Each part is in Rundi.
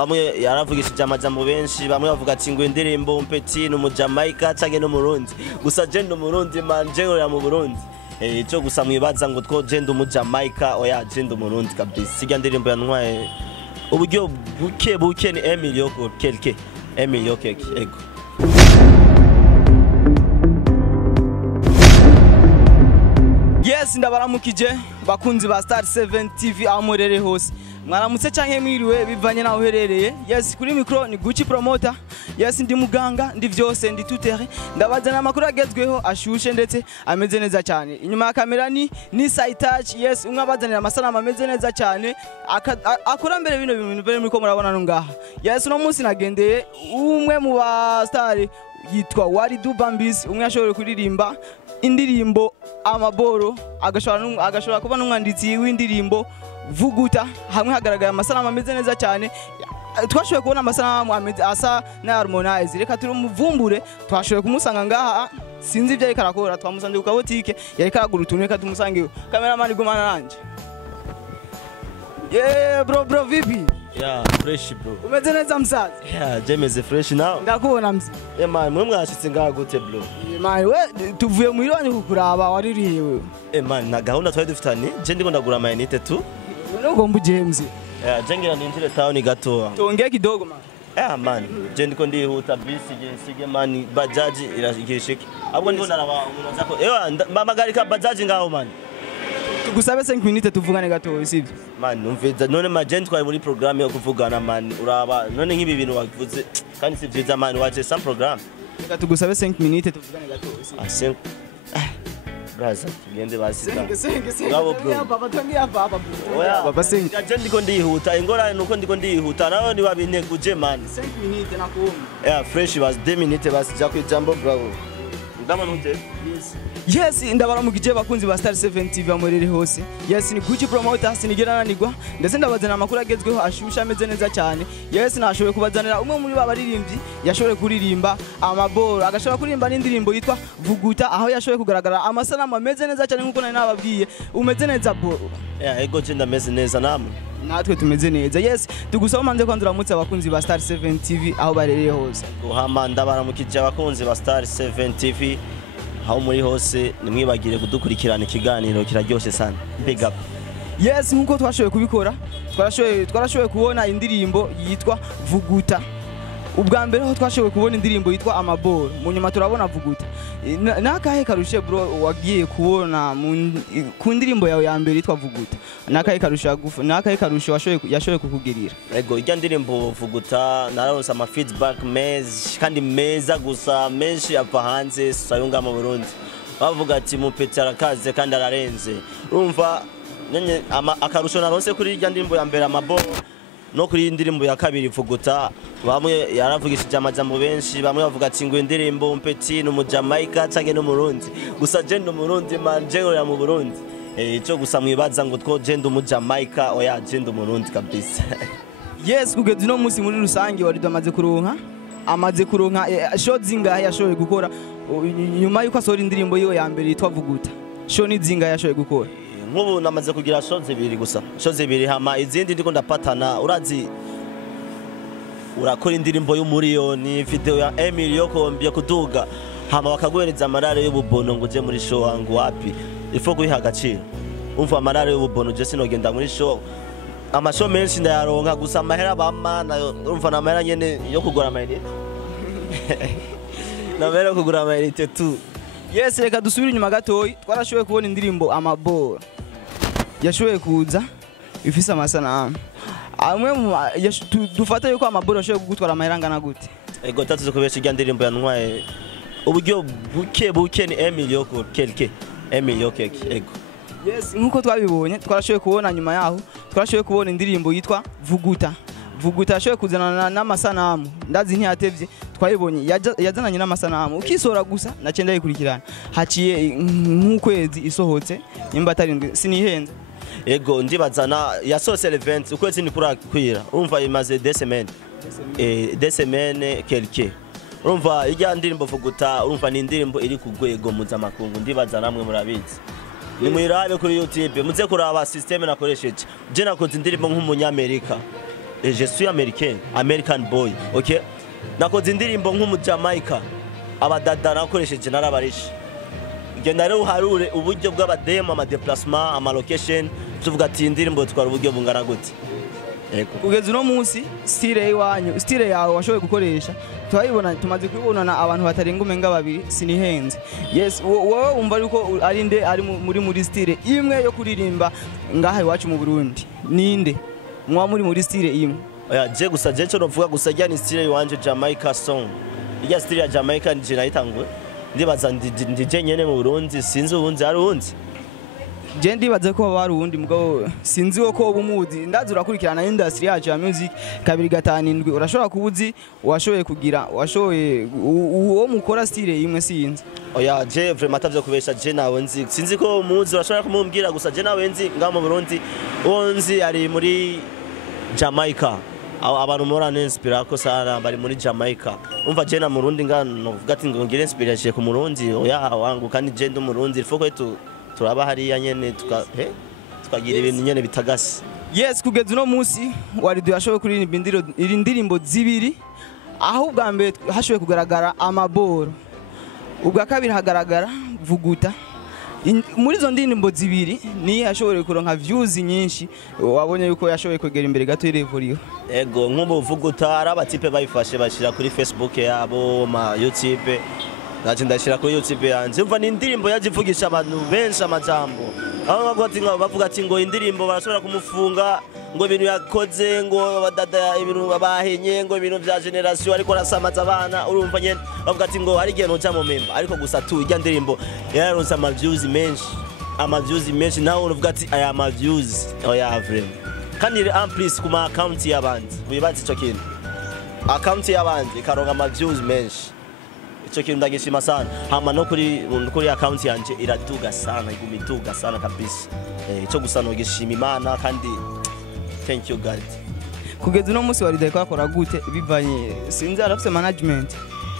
Bamwe yaravugishije amajambo benshi, bamwe bavuga ati ngo indirimbo Mpeti no mu Jamaica canke no mu Burundi. Gusa je ndo Murundi manje ora mu Burundi. Ico gusa mwibaza ngo two je ndo mu Jamaica oya je ndo Murundi kabisa. Sijya ndirimbo yantwaye uburyo buke ni Emilio quelque Emilio quelque ego. Yes, ndabaramukije bakunzi ba Star 7 TV amurere hose. Mwaramutse canke mwiriwe bivanye naho uherereye. Yes, kuri micro ni Gucci promoter. Yes, ndi muganga, ndi vyose, ndi tutere. Ndabazana amakuru agezweho ashushe ndetse ameze neza cyane. Inyuma ya kamera ni Saitach. Yes, umwabazanira amasanamu ameze neza cyane. Akora mbere bino bintu mbere muri ko murabona no ngaha. Yes, no munsi nagendeye umwe mu ba star yitwa Walidu Bambisi, umwe ashobora kuririmba indirimbo Amaboro, agashobora kuba n'umwanditsi w'indirimbo Vuguta. Hamwe hagaragara amasanamu ameze neza cyane. Twashoboye kubona amasanamu asa na Harmonize. Reka turumuvumbure, twashoboye kumusanga ngaha. Sinzi ibyo ariko arakora, twamusanze ku kabotike, yari karagura utuntu, reka tumusange. Cameraman igumana nanje. Yeah bro vipi? Yeah, fresh bro. Umeze neza msazi? Yeah, jemeze fresh now. Ndakubona mzi. Man, mwe mwashitse ngaha gute bro? Man, we tuvuye mu irwanyu kukuraba waririwe. Man, na gahunda twari dufitanye, je ndiko ndagura amayinite tu. Nuko mbujemzi. Yeah, jengira ninjire town gatoa. Tuongee kidogo man. Yeah man, je ndiko ndihuta bisi sige man bajaji irashikishiki. Abo ndiko naraba umuntu zako. Magari ka bajaji ngaho man. Tugusabe 5 minutes tuvugane gatoya sivyo? Man, numveza none magent twari muri programme yo kuvugana man. Uraba none nk'ibi bintu wavuze kandi sivyiza man waje some programme. Reka tugusabe 5 minutes tuvugane gatoya sivyo? Braza, tugende basika. Bravo bro. Baba tangia baba bro. Oya, baba sengi. Je ndiko ndihuta, ingora nuko ndiko ndihuta. Nawe ni babineguje man. 5 minutes nakuomba. Yeah, fresh was 2 minutes basi ja kwijambo bravo. Ndama nute? Yes, ndabaramukije bakunzi ba Star 7 TV amurere hose. Yes, ni Gucci promoter sinigera nanigwa. Ndetse ndabazana amakuru agezweho ashusha ameze neza cyane. Yes, nashoboye kubazanira umwe muri babaririmbyi yashoboye kuririmba Amaboro, agashobora kuririmba n'indirimbo yitwa Vuguta, aho yashoboye kugaragara amasanamu ameze neza cyane nkuko nari nababwiye. Umeze neza bro? Yeah, ego je ndameze neza namwe. Natwe tumeze neza. Yes, tugusaba manze kwandura mutse abakunzi ba Star 7 TV aho barereye hose. Guhama ndabaramukije abakunzi ba Star 7 TV. Aho muri hose nimwibagire kudukurikirana ikiganiro kiraryoshe sana. Big up. Yes, nkuko twashoboye kubikora, twarashoboye kubona indirimbo yitwa Vuguta. Ubwa mbere ho twashoboye kubona indirimbo yitwa Amaboro, mu nyuma turabona Vuguta. Nakahe karushe bro wagiye kubona ku ndirimbo yawe ya mbere yitwa Vuguta? Nakahe karushe yashoboye kukugirira? Ego ijya ndirimbo Vuguta nararonse ama feedback kandi meza gusa menshi apfa hanze sayunga mu Burundi. Bavuga ati Mpeti arakaze kandi ararenze. Urumva nyenye akarusho naronse kuri ijya ndirimbo ya mbere Amaboro no kuri indirimbo ya kabiri Vuguta. Bamwe yaravugishije amajambo benshi, bamwe bavuga ati ngo indirimbo Mpeti no mu Jamaica canke no mu Burundi. Gusa je ndo Murundi manje ora mu Burundi. Ico gusa mwibaza ngo two je ndo mu Jamaica oya je ndo Murundi kabisa. Yes, kugeza no munsi muri rusangi wari amaze kuronka show zingahe yashoboye gukora nyuma yuko asora indirimbo yiwe ya mbere yitwa Vuguta. Show ni zingahe yashoboye gukora? Nkubu namaze kugira show zibiri gusa. Show zibiri hama izindi ndiko ndapatana urazi urakora indirimbo y'umuriyoni, video ya Emilio kombye kuduga hama bakaguhereza amarare y'ububono ngo je muri show wangu wapi. Ifo kuyiha agaciro. Umva amarare y'ububono je sinogenda muri show. Amashow menshi ndayaronka gusa amahera bamana umva namahera nyene yo kugura amayinite. Namahera kugura amayinite tu. Yes, reka dusubire inyuma gatoyi. Twarashoboye kubona indirimbo Amaboro yashoboye kuza ifise amasanamu. Amwe dufata yuko Amaboro yashoboye kugutwara amahera ngana gute? Ego tatuze kubesha ijya ndirimbo yantwaye uburyo buke ni Emilio quelque Emilio quelque ego. Yes, nkuko twabibonye twarashoboye kubona nyuma yaho twarashoboye kubona indirimbo yitwa Vuguta. Vuguta yashoboye kuzana n'amasanamu. Ndazi ntiyatevye twayibonye yazananye n'amasanamu. Ukisora gusa nacenda yikurikirana. Haciye nk'ukwezi isohotse nimba atari sinihenze. Ego ndibazana yasohotse event ukwezi ni kurakwira. Urumva imaze 2 semaines. 2 semaines quelque. Urumva ijya ndirimbo Vuguta urumva ni indirimbo iri ku rwego mpuzamakungu ndibaza namwe murabizi. Nimwirabe kuri YouTube muze kuraba system nakoresheje. Je nakoze indirimbo nk'umunyamerika. je suis américain, American boy, okay? Nakoze indirimbo nk'umujamaica, abadada nakoresheje narabarisha. Ngenda rero uharure uburyo bw'abademo, ama déplacement, ama location, tuvuga ati indirimbo twara uburyo bungana gute. Yego. Kugeza uno munsi style iwanyu, style yawe washoboye gukoresha. Turayibona, tumaze kubibonana abantu batarenga umenga babiri, sinihenze. Yes, wowe umva yuko ari nde ari muri style imwe yo kuririmba ngaha iwacu mu Burundi. Ninde? Mwa muri style imwe. Oya, je gusa je cyo novuga gusa jya ni style iwanje Jamaica song. Iya style ya Jamaica nije nayitangwe. Ndibaza ndije nyene mu Burundi, sinzi ubunzi ari ubunzi. Je ndibaze ko bari uwundi mugabo sinzi ko ubumuzi ndazi urakurikirana industry yacu ya music 257 urashobora kubuzi washoboye kugira washoboye uwo mukora style imwe sinzi. Oya, je vraiment atavyo kubesha je nawe nzi sinzi ko umuzi urashobora kumumbwira gusa je nawe nzi nga mu Burundi onzi ari muri Jamaica. Abantu morana inspira ko sana bari muri Jamaica. Umva je na Murundi ngano vuga ati ngo ngire inspiration ku Murundi oya wangu kandi je ndo Murundi foko turaba hariya nyene tukagira ibintu nyene bitagase. Yes, kugeza uno munsi Waridu yashoboye kuririmba indirimbo zibiri aho ubwa mbere hashoboye kugaragara amaboro ubwa kabiri hagaragara vuguta. Muri zo ndirimbo zibiri ni yashoboye kuronka views nyinshi wabonye yuko yashoboye kwegera imbere gato y'irevuriyo. Ego nk'ubu vuguta ari abatipe bayifashe bashira kuri Facebook yabo ma YouTube naje ndashira kuri YouTube yanje umva ni indirimbo yajivugisha abantu benshi amajambo aho bavuga ati ngo indirimbo barashobora kumufunga ngo ibintu yakoze ngo badada ibintu babahenye ngo ibintu vya generation ariko rasamaza abana urumva nyene bavuga ati ngo hari ikintu cya mu member ariko gusa tu ijya ndirimbo yaronse ama views menshi nawe uruvuga ati aya ama views oya vraiment kandi en plus kuma account y'abandi wibaza ico kintu account y'abandi karonga ama views menshi ico kintu ndagishima sana hama no kuri account yanje iraduga sana igumiduga sana kabisa ico gusa no gishima Imana kandi thank you God. Kugeza uno munsi Waridu yakora gute bivanye sinzi arafise management.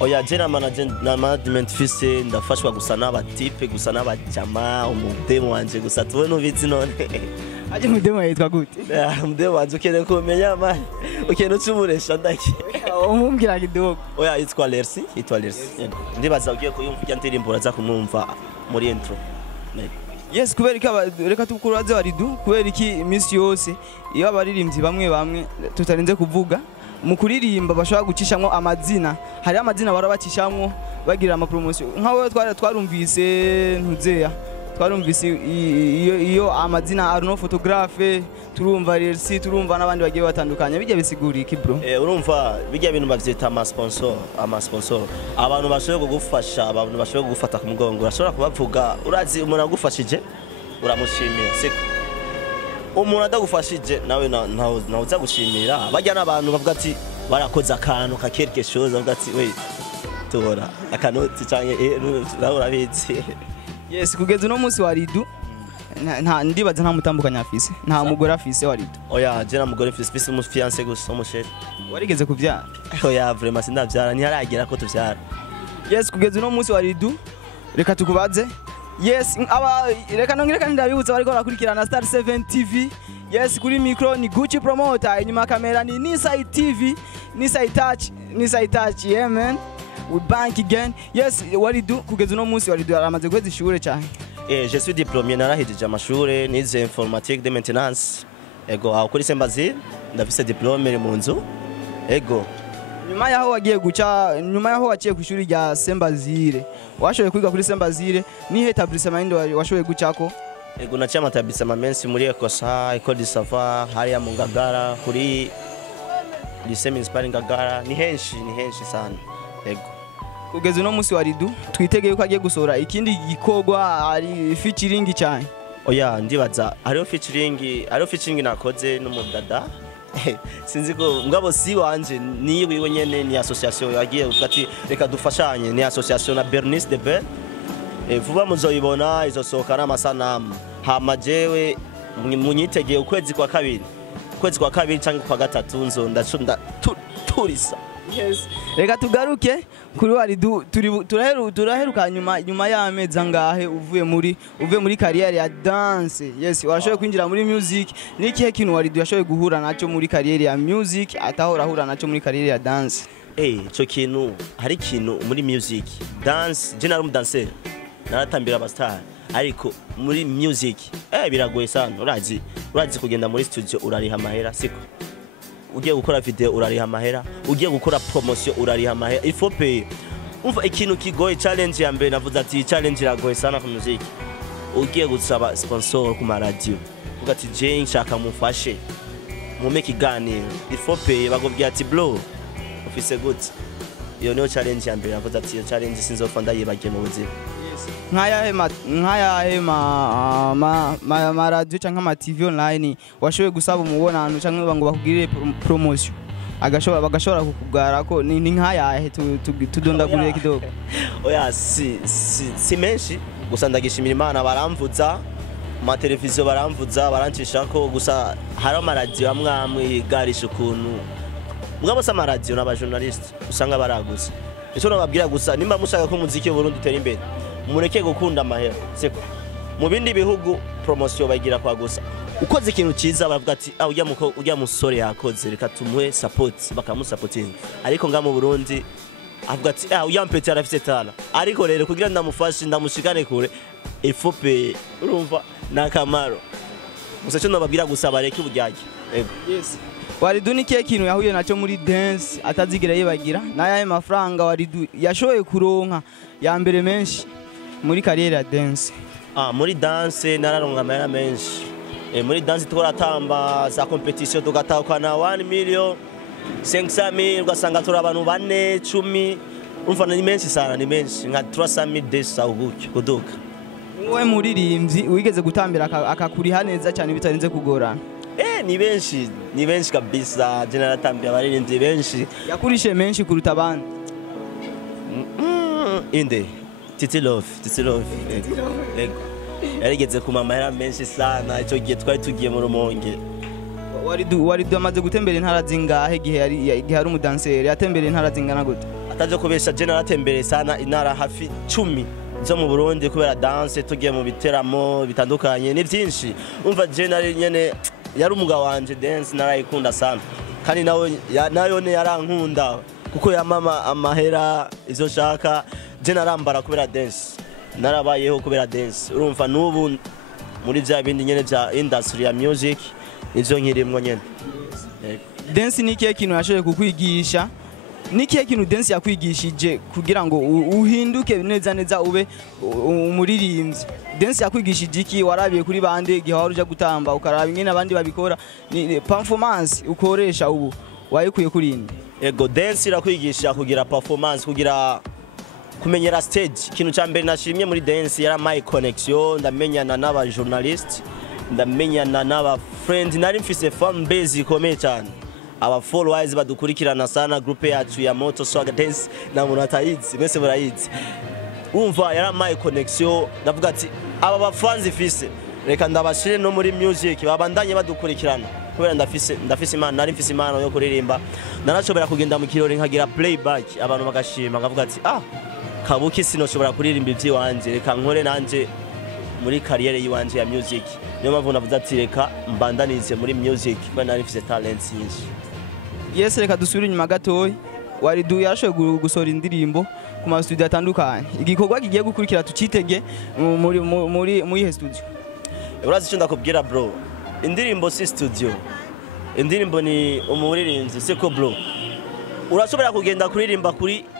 Oya je na management fise ndafashwa gusa n'abatipe gusa n'abajama umudemo wanje gusa tuwe no bizi none. Aje mudemo yitwa gute? Mudemo wanje ukene kumenya amani ukene ucumuresha ndaki. Umumbwira kidogo. Oya yitwa Lersi. Ndibaza ugiye kuyumva indirimbo uraza kumwumva muri intro. Yes, kubera iki reka tukuraze Waridu kubera iki iminsi yose iyo abaririmbyi bamwe tutarinze kuvuga mu kuririmba bashobora gucishamwo amazina hari amazina barabacishamwo bagira ama promotion nkawe twarumvise ntuzeya twarumvise iyo amazina Arno photographe turumva Lersi turumva n'abandi bagiye batandukanye bijya bisigura iki bro? Urumva bijya bintu bavyita ama sponsor abantu bashoboye kugufasha abantu bashoboye kugufata ku mugongo urashobora kubavuga urazi umuntu agufashije uramushimira siko umuntu adagufashije nawe nawe uza gushimira bajya n'abantu bavuga ati barakoze akantu ka quelque chose bavuga ati we tora akanoti canke nawe urabizi. Yes, kugeza uno munsi Waridu ndibaza nta mutambukanya afise nta mugore afise Waridu. Oya je na mugore afise umufiance gusa umusheri. Warigeze kuvyara? Oya vraiment sindavyara ntiharagera ko tuvyara. Yes, kugeza uno munsi Waridu reka tukubaze. Yes, reka nongere kandi ndabibutsa bariko barakurikirana Star 7 TV. Yes, kuri micro ni Gucci Promoter, inyuma kamera ni Nisai TV, Nisai Touch, yeah man. We bank again. Yes, Waridu kugeza uno munsi Waridu aramaze kwezi ishure cyane. Je suis diplômé narahejije amashure nize informatique de maintenance. Ego aho kuri Sembazile ndafise diplôme mu nzu. Ego nyuma yaho wagiye guca nyuma yaho waciye ku ishuri rya Sembazile washoboye kwiga kuri Sembazile ni établissement washoboye gucako? Ego naciye amatablisement menshi muri Ecosa, École du Savoir, hariya mu Ngagara kuri lycée municipal Ngagara ni henshi sana. Ego kugeza uno munsi Waridu twitegeye ko agiye gusora ikindi gikogwa ari featuring cyane. Oya ndibaza hariho featuring nakoze n'umudada sinzi ko ngabo si wanje ni wiwe nyene ni association yagiye ufati reka dufashanye ni association na Bernice de Ben vuba muzoyibona izosohoka n'amasanamu hama jewe munyitegeye ukwezi kwa kabiri cyangwa kwa gatatu nzonda turisa Yes. Reka tugaruke kuri Waridu turaheruka nyuma y'amezi angahe uvuye muri kariyeri ya dance. Yes, warashoboye kwinjira muri music. Ni ikihe kintu Waridu yashoboye guhura naco muri kariyeri ya music atahora ahura naco muri kariyeri ya dance? Ico kintu hari kintu muri music dance je nari umudancer naratambira abastar ariko muri music biragoye sana urazi kugenda muri studio urariha amahera siko ugiye gukora video urariha amahera ugiye gukora promotion urariha amahera il faut payer umva ikintu kigoye challenge ya mbere navuze ati challenge iragoye sana ku music ugiye gusaba sponsor ku ma radio ugati je nshaka mufashe mu make iganiro il faut payer bagobye ati bro ufise gute iyo niyo challenge ya mbere navuze ati iyo challenge sinzopfa ndayibagiye mu buzima nk'ayahe ma radio canke ama TV online washoboye gusaba umubonano canke ngo bakugirire promotion bagashobora kukugara ko ni nk'ayahe tudondagurire kidogo? Oya si menshi gusa ndagishimira Imana baramvuza ma televiziyo baramvuza barancishako gusa hari ama radio amwe yigarisha ukuntu mugabo sa ama radio n'aba journalist usanga baraguze ico nababwira gusa nimba mushaka ko muziki w'u Burundi utera imbere mureke gukunda amahera siko mu bindi bihugu promotion bagira kwa gusa ukoze ikintu ciza baravuga ati ujya musore yakoze reka tumuhe support bakamusupporting ariko nga mu Burundi avuga ati ujya mpete arafite tala ariko rero kugira ndamufashe ndamushikane kure il faut payer urumva nakamaro gusa cyo nababwira gusa bareke ubujyaje yego. Yes. Waridu ni kihe kintu yahuye naco muri dance atazigira yibagira nayahe mafaranga Waridu yashoboye kuronka ya mbere menshi muri kariyeri ya dance? Muri dance nararonka amahera menshi. Muri dance twaratamba za competition tugatahukana 1 million 500,000 ugasanga turi abantu 4 10 umva ni menshi sana ni menshi nka 300,000 desa ugucyo kuduka. Wowe muririmbyi wigeze gutambira akakuriha neza cyane bitarinze kugorana? Ni benshi kabisa je naratambira abaririmbyi benshi yakurishe menshi kuruta abandi. Inde Titi Love Lego yarigeze kumamahera menshi sana ico gihe twari tugiye mu Rumonge. Waridu amaze gutembera intara zingahe gihe ari umudanseri yatembera intara zingana gute? Ataje kubesha je naratembere sana intara hafi 10 zo mu Burundi kubera dance tugiye mu biteramo bitandukanye ni byinshi umva je nari nyene yari umugabo wanje dance narayikunda sana kandi nayo ne yarankunda kuko yamama amahera izo shaka je narambara kubera dance narabayeho kubera dance urumva nubu muri bya bindi nyene bya industry ya music izo nkirimwo nyene. Dance ni kihe kintu yashoboye kukwigisha? Ni kihe kintu dance yakwigishije kugira ngo uhinduke neza ube umuririmbyi? Dance yakwigishije iki? Warabiye kuri bande gihe waruja gutamba ukaraba ingene abandi babikora ni performance ukoresha ubu wayikuye kuri inde? Ego dance irakwigisha kugira performance kugira kumenyera stage. Ikintu cya mbere nashimye muri dance yara my connection ndamenyana n'aba journalist ndamenyana n'aba friend nari mfise fan base ikomeye cyane aba followers badukurikirana sana groupe yacu ya Moto Swag Dance na munatayizi mwese murayizi umva yara my connection ndavuga ati aba bafans ifise reka ndabashire no muri music babandanye badukurikirana kubera ndafise imana nari mfise imana yo kuririmba narashobora kugenda mu kirori nkagira playback abantu bagashima ngavuga ati kabuki sinoshobora kuririmba ivyi wanje reka nkore nanje muri kariyeri yiwanje ya music niyo mpamvu navuze ati reka mbandanize muri music kubera nari mfise talents nyinshi. Yes, reka dusubire inyuma gatoyi. Waridu yarashoboye gusora indirimbo ku ma studio atandukanye igikorwa kigiye gukurikira tucitege muri studio? Urazi cyo ndakubwira bro indirimbo si studio indirimbo ni umuririmbyi siko bro urashobora kugenda kuririmba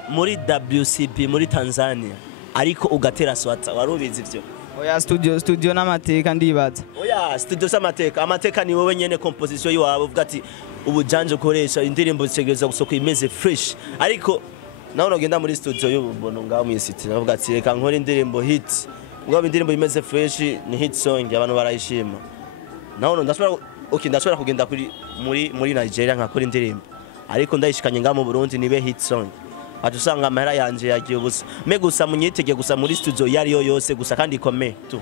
muri WCP muri Tanzania ariko ugatera swata warubizi ivyo? Oya studio n'amateka ndibaza. Oya studio amateka ni wowe nyene composition yiwawe uvuga ati ubujanje ukoresha indirimbo zicegereza gusoka imeze fresh ariko naho nogenda muri studio y'ububono ngaho mu city navuga ati reka nkore indirimbo hit ngaho indirimbo imeze fresh ni hit song abantu barayishima naho ndashobora kugenda muri Nigeria nkakora indirimbo ariko ndayishikanye ngaho mu Burundi nibe hit song atusanga amahera yanje yagiye ubusa me gusa munyitege gusa muri studio yari yose gusa kandi ikomeye tu.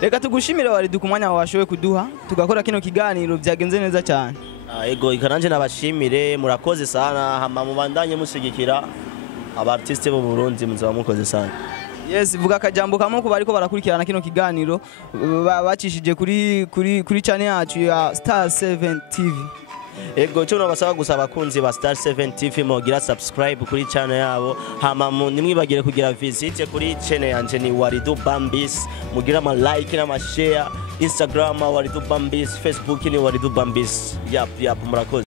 Reka tugushimire Waridu ku mwanya washowe kuduha tugakora kino kiganiro byagenze neza cyane. Ego ikananje nabashimire murakoze sana hama mubandanye mushigikira abartiste bo Burundi muzaba mukoze sana. Yes, vuga akajambo kamwe ku bariko barakurikirana kino kiganiro bacishije kuri channel yacu ya Star 7 TV. Ego cyo nabasaba gusaba abakunzi ba Star 7 TV mogira subscribe kuri channel yabo hama nimwibagire kugira visit kuri channel yanje ni Waridu Bambis mugira ama like na share Instagram Waridu Bambis, Facebook ni Waridu Bambis. Yap murakoze.